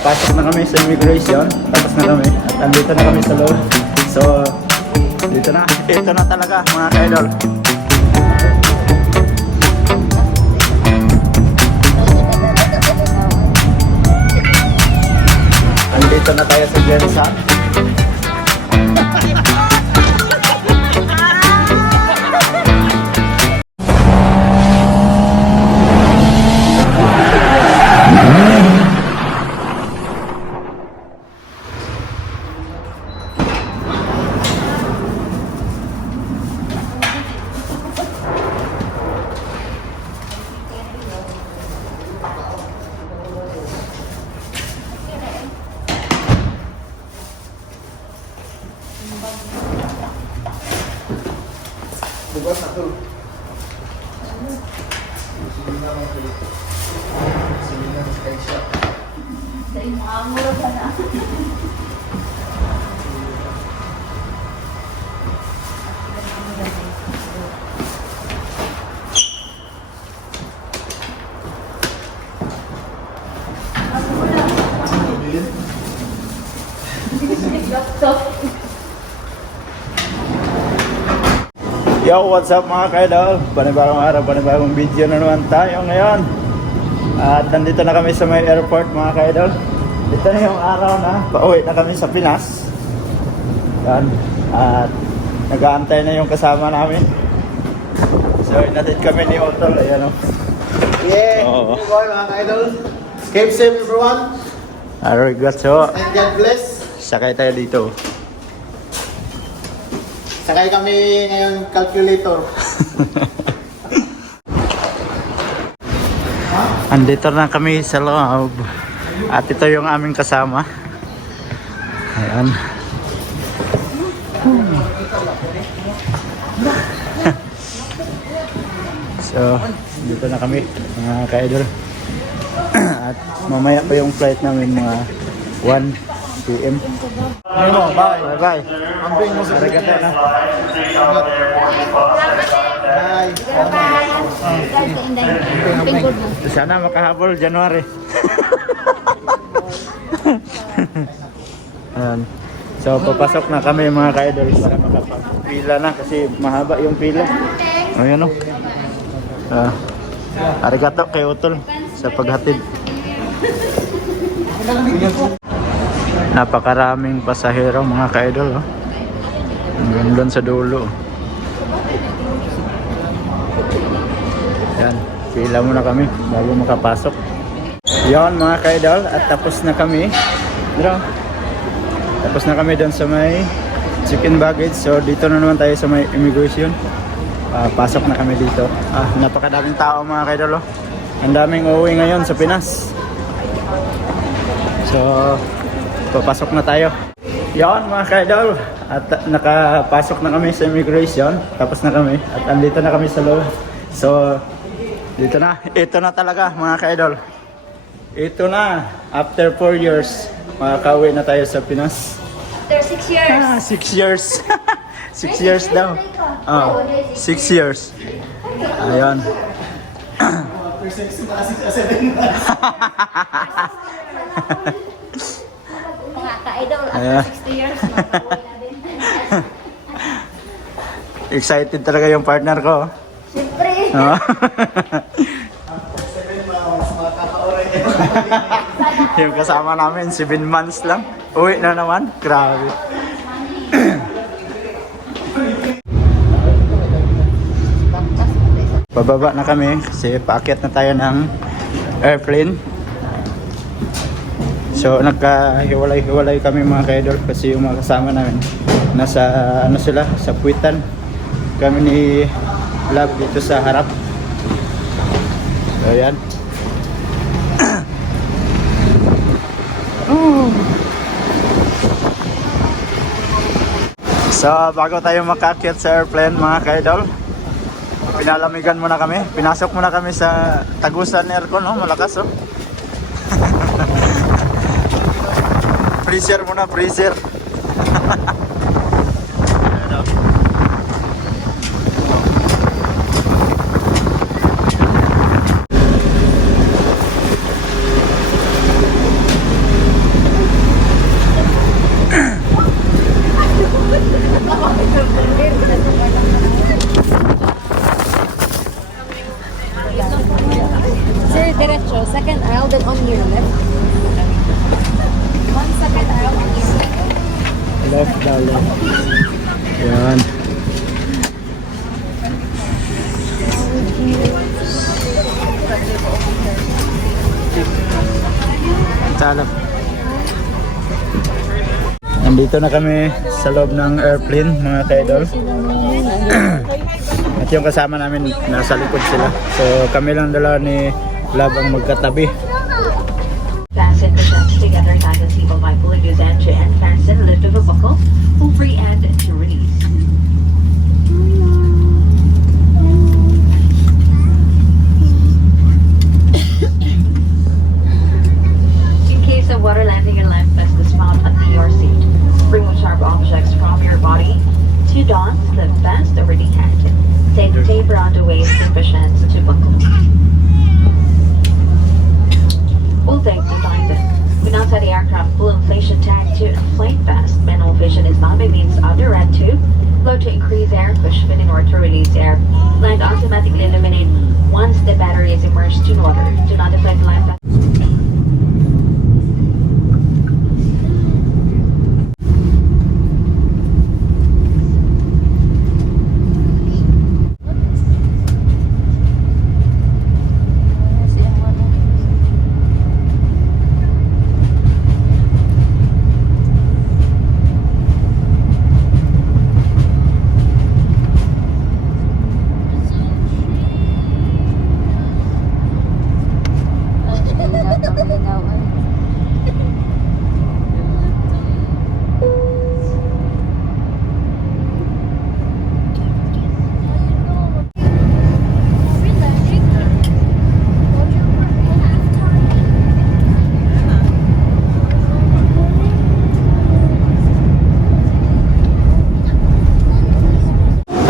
Pasok na kami sa immigration, tapos na kami, at andito na kami sa loob. So, dito na, ito na talaga mga ka-idol. Andito na tayo sa Gensan. Bukas satu. Seminar Skyshot. Dari murah sana. Laptop. Yo, what's up mga ka-idol? Panibagong araw, panibagong video na naman tayo ngayon. At nandito na kami sa may airport mga ka-idol. Ito na yung araw na pauwi na kami sa Pinas. Yan. At nag-aantay na yung kasama namin. So, inatid kami ni Otol. Ayan o. Yeah. Oo. Good boy mga ka-idol. Keep safe everyone. Arigato. And God bless. Sakay tayo dito. Sakay kami ngayon calculator. Andito na kami sa loob. At ito yung aming kasama. Ayan. So, dito na kami mga ka-idol. At mamaya pa yung flight namin mga 1 PM. Ano, bye. Bye-bye. Amping mo sa Arigato na. Bye. Sana makahabol January. Ayan. So papasok na kami mga ka-idol para makapagpila na kasi mahaba yung pila. Ayan o. Arigato kay Utol sa paghatid. Napakaraming pasahero mga ka-idol. Hanggang doon sa dulo. Yan, pila muna kami bago makapasok. Yan mga ka-idol, at tapos na kami. Tapos na kami doon sa may check-in baggage. So dito na naman tayo sa may immigration. Pasok na kami dito. Napakadaming tao mga ka-idol. Ang daming uuwi ngayon sa Pinas. So papasok na tayo. Yan mga ka-idol, at nakapasok na kami sa immigration. Tapos na kami at andito na kami sa loob. So dito na, ito na talaga mga ka-idol. Ito na, after 4 years makakauwi na tayo sa Pinas. After 6 years. 6 years. 6 years daw. 6 years. Ayun. Mga ka-idol, Ayan. after 60 years, makauwi na din. Excited talaga yung partner ko. Siyempre. No? Yung kasama namin, 7 months lang. Uwi na naman. Grabe. Pababa na kami kasi paakyat na tayo ng airplane. So nagkahiwalay-hiwalay kami mga ka-idol kasi yung mga kasama namin nasa ano sila, sa Puwitan. Kami ni Love dito sa harap. So yan. So bago tayo makaakyat sa airplane mga ka-idol, pinalamigan muna kami. Pinasok muna kami sa tagusan ng aircon, no? Malakas oh. Freezer muna, freezer. Left daw, left. Yan. Salap. Nandito na kami sa loob ng airplane, mga ka-idol. At yung kasama namin, nasa likod sila. So kami lang dala ni Lab ang magkatabi. Fasten the straps together tight and seatbelt by pulling loose edge and fasten lift of a buckle. Pull free and to release. In case of water landing and lamp vest is found under your seat. Remove sharp objects from your body. To don slip vest over the head. Take tape around the waist sufficient to buckle. Pull tape to tighten. When outside the aircraft, pull inflation tank to inflate vest. Manual vision is not by means of the red tube. Blow to increase air, push fin in order to release air. Lamp automatically illuminate once the battery is immersed in water. Do not deflect lamp vest.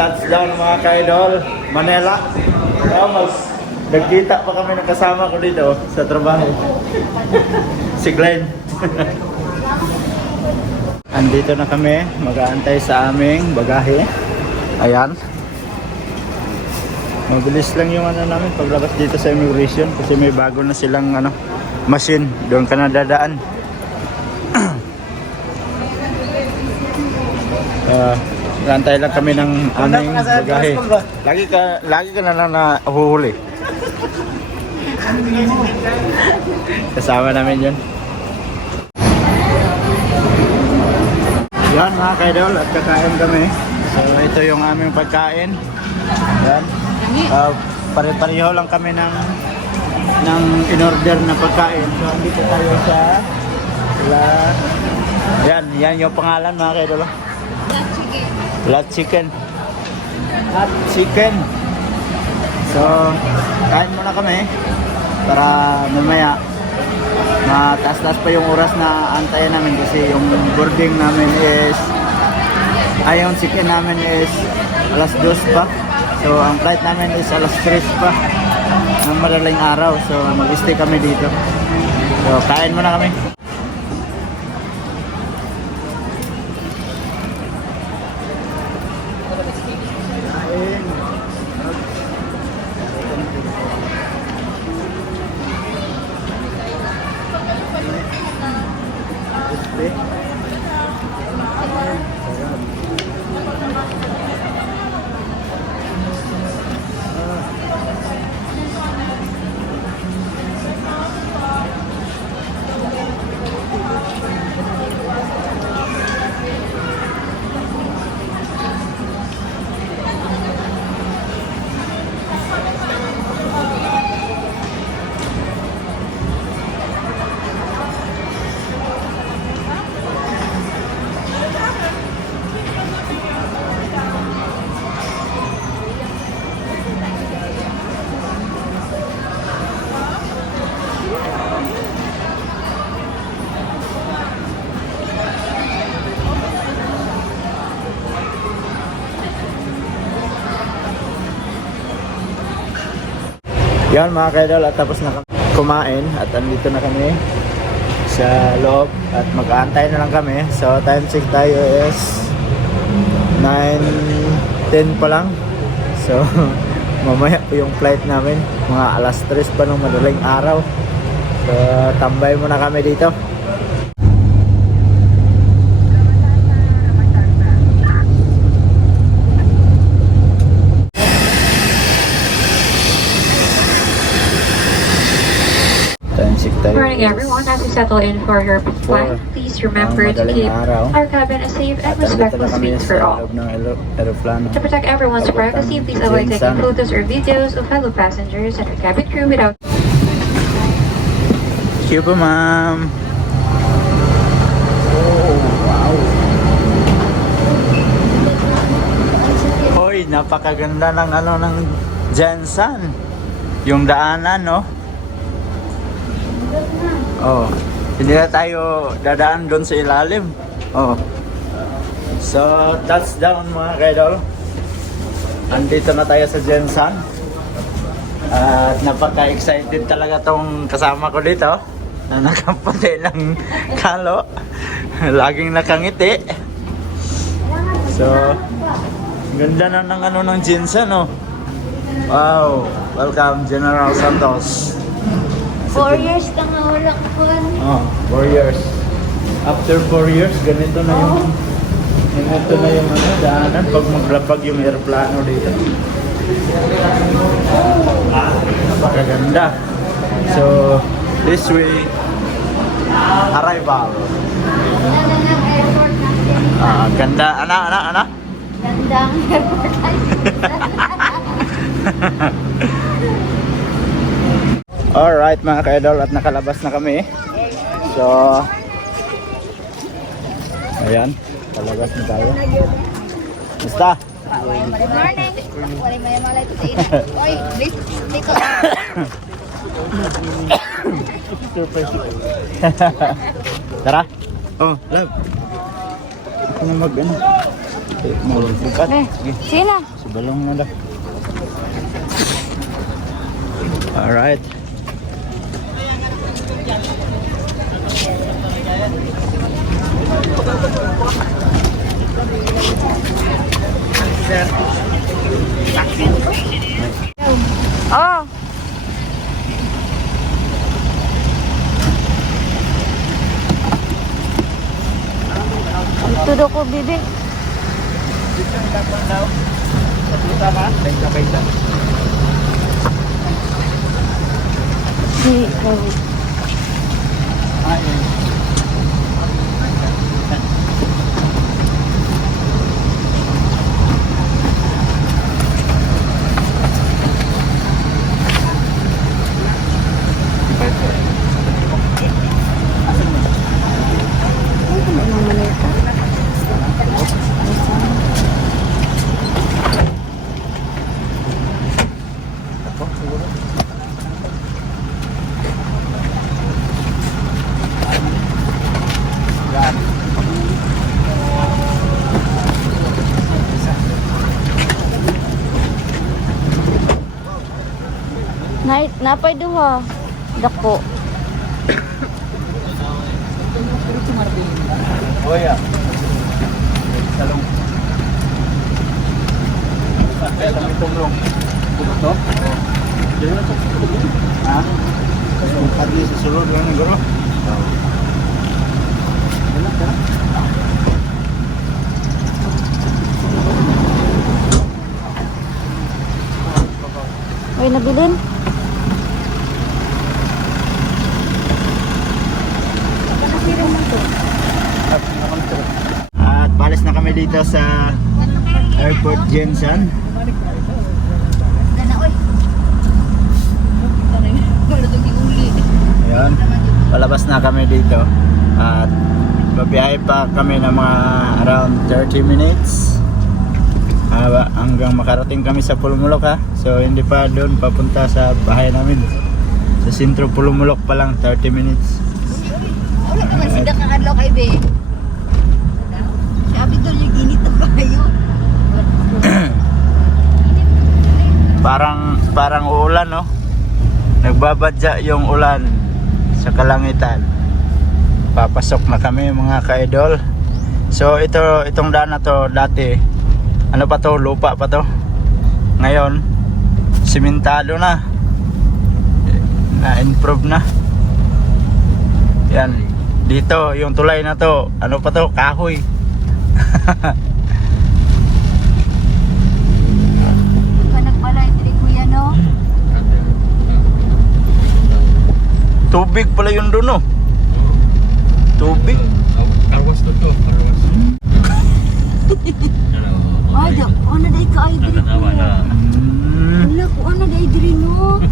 Touchdown mga ka-idol, Manila. Nagkita pa kami ng kasama ko dito sa trabaho. Si Glenn. Andito na kami, mag-aantay sa aming bagahe. Ayan. Mabilis lang yung ano namin paglabas dito sa immigration kasi may bago na silang machine. Doon ka na dadaan. Antay lang kami ng aming bagahe. Lagi ka na lang nahuhuli. Kasama namin yun. Yan mga ka-idol, at kakain kami. So ito yung aming pagkain. Yan. Pare-pareho lang kami ng in-order na pagkain. So andito tayo sa yan yung pangalan mga ka-idol. Hot chicken. Hot chicken. So, kain muna kami para mamaya mataas-taas pa yung oras na antayin namin kasi yung boarding namin is yung chicken namin is alas 2 pa. So, ang flight namin is alas 3 pa ng madaling araw. So, mag-stay kami dito. So, kain muna kami. Yan mga ka-idol, at tapos na kami kumain at andito na kami sa loob at mag-aantay na lang kami. So time check tayo is 9:10 pa lang. So mamaya po yung flight namin, mga alas 3 pa ng madaling araw. So tambay muna kami dito. tayo Morning everyone, as you settle in for your flight, please remember to madaling keep araw. our cabin a safe and At andito respectful na kami space for sa all. loob ng aeroplano. To protect everyone's Papuntang privacy, please avoid taking Jensan. photos or videos of fellow passengers and our cabin crew without Thank you po, ma'am. Oh, wow. Hoy, napakaganda ng ng Jensan. Yung daanan, no? Oh, hindi na tayo dadaan doon sa ilalim. Oh. So, touchdown mga kaidol. Andito na tayo sa Jensan. At napaka-excited talaga tong kasama ko dito na nakaputi ng kalo. Laging nakangiti. So, ganda na ng Jensan, no? Wow, welcome General Santos. 4 years ka nga wala ko. Oh, 4 years. After 4 years, ganito na yung daanan pag maglapag yung aeroplano dito. Napakaganda. So, this way, arrival. Ganda ng airport natin. Ganda. Ana? Gandang airport Alright mga ka-idol, at nakalabas na kami. So, ayan, palabas na tayo. Basta? Morning. Wala may malay to sa ina. Oy, dito. Tara. Oh, love. Ako na mag-ano. Magbukat. Sige. Sino? Subalong na lang. Alright. Oh. Ito daw ko, bibi. Di, napay duha. Dako. Oh yeah. Salong. Kaya kami tulong. Ito? Ha? Pati sa sulod lang ng guro. Ay, nabilin. At palis na kami dito sa Airport Jensan. Ayan, palabas na kami dito. At babiyahe pa kami ng mga around 30 minutes. Hanggang makarating kami sa Pulumulok ha. So hindi pa doon papunta sa bahay namin. Sa sentro Pulumulok pa lang 30 minutes. Wala naman sida kang adlaw kay Be. Sabi doon yung ginit na kayo. Parang uulan no. Nagbabadya yung ulan sa kalangitan. Papasok na kami mga ka-idol. So itong daan na to dati ano pa to, lupa pa to. Ngayon simentado na. Na-improve na. Yan. Dito yung tulay na to, ano pa to, kahoy. Nagbalay dili kuya no. Tubig pala yun doon, oh. Tubig. Karwas to. Karwas. Ay, ano day ka ay diri ko. Wala ko ano day diri no.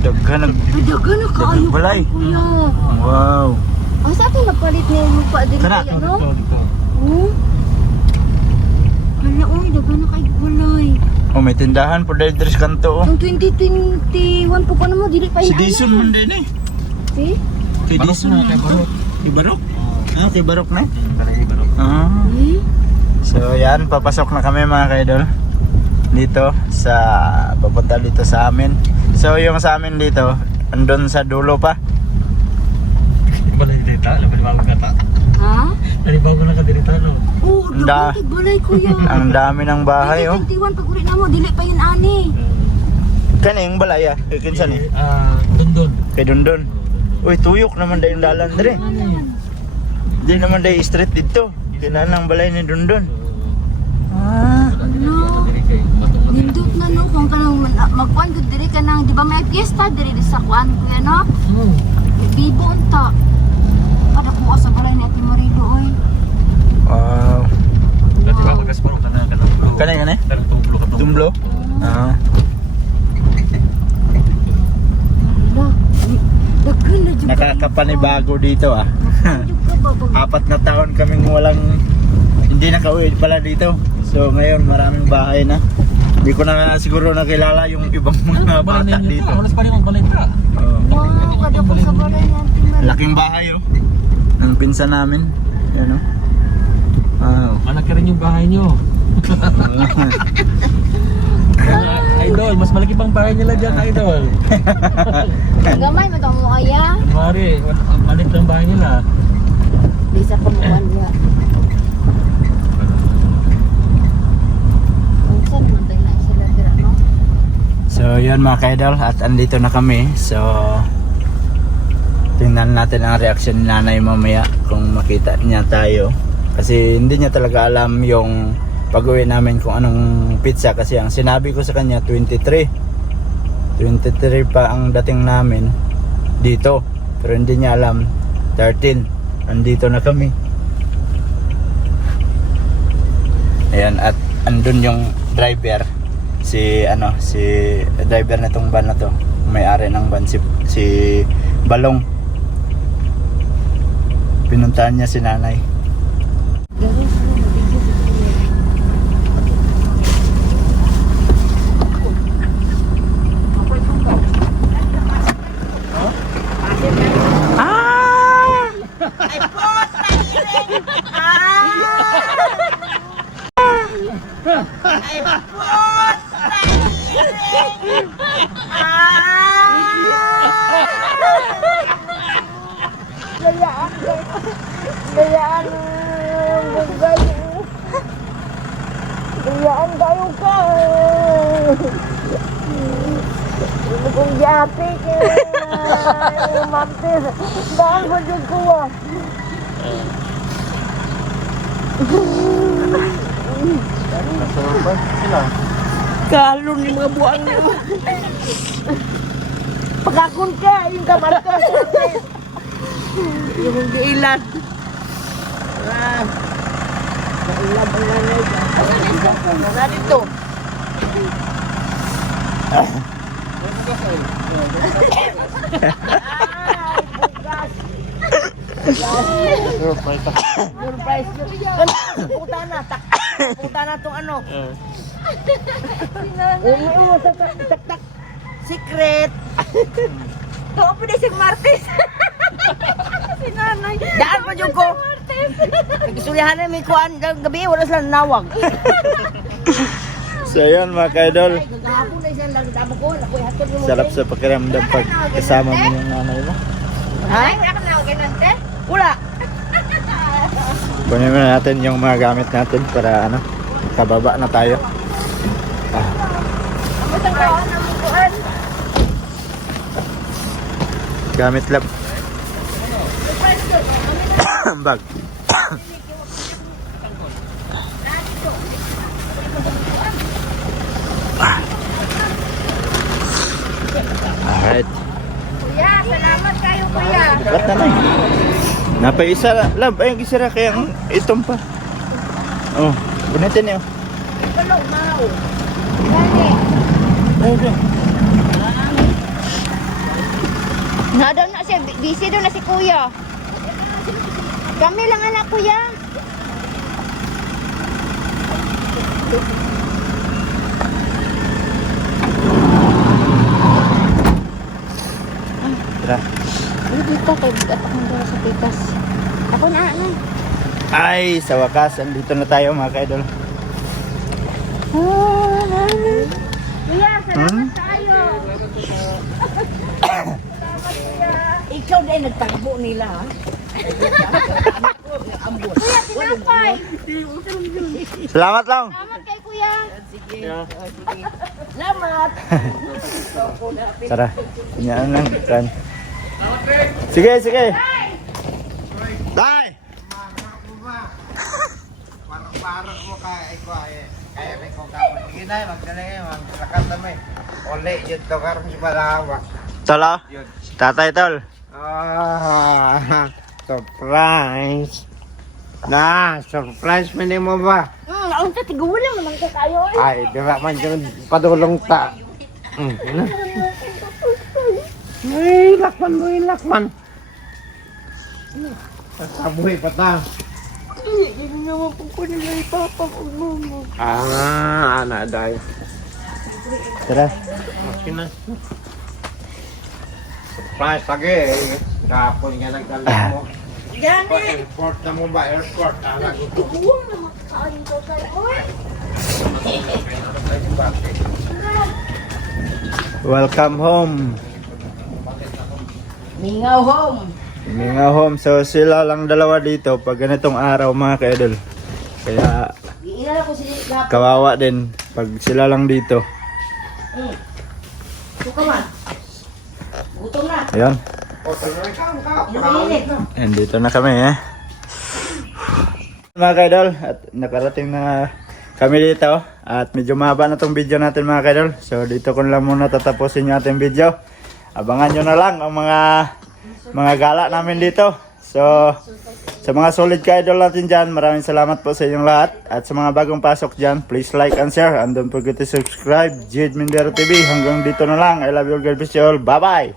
Daghan ng Ay, daga na kaayo ko balay. kuya. Wow. Ang sa atin napalit na yung lupa diri Tara. kaya no? Oh. Hala, oy, daga na kaayo balay. Oh, may tindahan po dahil sa kanto, oh. Ang 2021 po pa mo, dili pa Si yan. Dison man din, eh. See? Kay Dison na, kay Barok. Kay Barok? Ah, kay Barok na, eh. Ah. Eh? So yan, papasok na kami mga kaidol dito sa papunta dito sa amin. So yung sa amin dito, andun sa dulo pa. Balay dita, bago kata. Ha? Bago na ka dito, no? Oo, Da- daga kay balay kuya. Ang dami ng bahay, oh. 2021 pag uri na mo, dili pa yan ani. Kaning balay, ah. Kay kinsan, eh. Dundun. Kay Dundon. Uy, tuyok naman dahil yung dalan dire. Di naman dahil street dito. Kinanang balay ni Dundon. Ah. No. Nindot na no kung kanang magkuan gud diri ka nang di ba may fiesta diri sa kuan kuya no? Bibo unta. Kada ko sa balay ni Ate Marido oy. Wow. Dati ba magkasparo ka na tumblo. Kanay? Tumblo ka Tumblo? Ah. Daghan na jud. Nakakapanibago dito, ah. 4 na taon kaming hindi nakauwi pala dito. So ngayon maraming bahay na. Hindi ko na siguro nakilala yung ibang mga bata dito. Alas pa rin ang balay ka. Oo. Wow, kada ko sa balay ni Ate Marido. Laking bahay, oh. Ng pinsan namin. Yan, oh. Wow. Anak ka rin yung bahay nyo. Idol, mas malaki pang bahay nila dyan, idol. Gamay mo to mo aya. Mari, malit lang bahay nila. Bisa pa mo niya. Unsan man tayo na sila dira no? So yun mga kaidol, at andito na kami. So tingnan natin ang reaction ni nanay mamaya kung makita niya tayo. Kasi hindi niya talaga alam yung pag-uwi namin kung anong pizza. Kasi ang sinabi ko sa kanya 23 pa ang dating namin dito. Pero hindi niya alam 13. Andito na kami. Ayan, at andun yung driver. Si driver na tong van na to. May-ari ng van si Balong. Pinuntahan niya si nanay. Dayaan kayo ka. Hindi kong yate kaya mamtis. Dahil ba dyan ko ah. Kalon ni mga buang niyo. Pagkakon ka, yung kamar ka. Yung giilan. Nailab ang nanay ka. Wala dito. Surprise. Puta na tong ano. Tak. Secret. Doon po si Martes. Si nanay. Daan pa dyan ko. Nagsulihan na may kuhan. Gabi, wala sila nawag. So yun mga kaidol, Gagahapon na isang lagdamo ko. Ako'y hatod mo. sarap sa pakiramdam pag kasama mo yung nanay mo. Ay, wala ka na ganun, te? Wala. Kunin muna natin yung mga gamit natin para kababa na tayo. Matang kawan na mo kuhan. Gamit lab. Bag. Alright. Kuya, salamat kayo kuya. Ba't na lang? Napaisa lab, ay ang isira kaya ang itong pa. Oh, gunitin niyo. Tulog mau. Gani. Ay. Nado na siya, busy daw na si kuya. Kami lang anak kuya. Tara. Ay, dito kay bigat akong dala sa pitas. Ako na. Ay, sa wakas, andito na tayo mga ka-idol. Kuya, salamat tayo. Ikaw din nagtagbo nila, ha? Kuya, sinapay. Salamat lang. Salamat kay kuya. Salamat. Tara, punyaan lang. Kan. Sige, sige. Tay! Parang mo kaya kaya may kong kapag. Sige na, magdala maglakas naman. Ole, yun to karoon si Malawa. Tolo? Yun. Tatay tol. Surprise. Surprise mo ba? Ang tatigulan mo lang kayo. Ay, diba man dyan padulong ta. Ay, lakman. Sasabuhay pa ta. Hindi naman po ko nila ipapag mo. Ana, dahil. Tara. Okay na. Surprise lagi. Gapon nga nagdala mo. Yan Airport na mo ba? Airport. Huwag na makakain ko sa'yo. Welcome home. Mingaw home. Minga home. So sila lang dalawa dito pag ganitong araw mga ka-idol. Kaya Iilan ako sila. kawawa din pag sila lang dito. Suka man. Gutom na. Ayun. Inuminit. And dito na kami mga ka-idol. At nakarating na kami dito. At medyo mahaba na tong video natin mga ka-idol. So dito ko na lang muna tatapusin yung ating video. Abangan nyo na lang ang mga gala namin dito. So sa mga solid ka-idol natin dyan, maraming salamat po sa inyong lahat. At sa mga bagong pasok dyan, please like and share. And don't forget to subscribe. Jade Mindero TV. Hanggang dito na lang. I love you, God bless you all. Bye bye.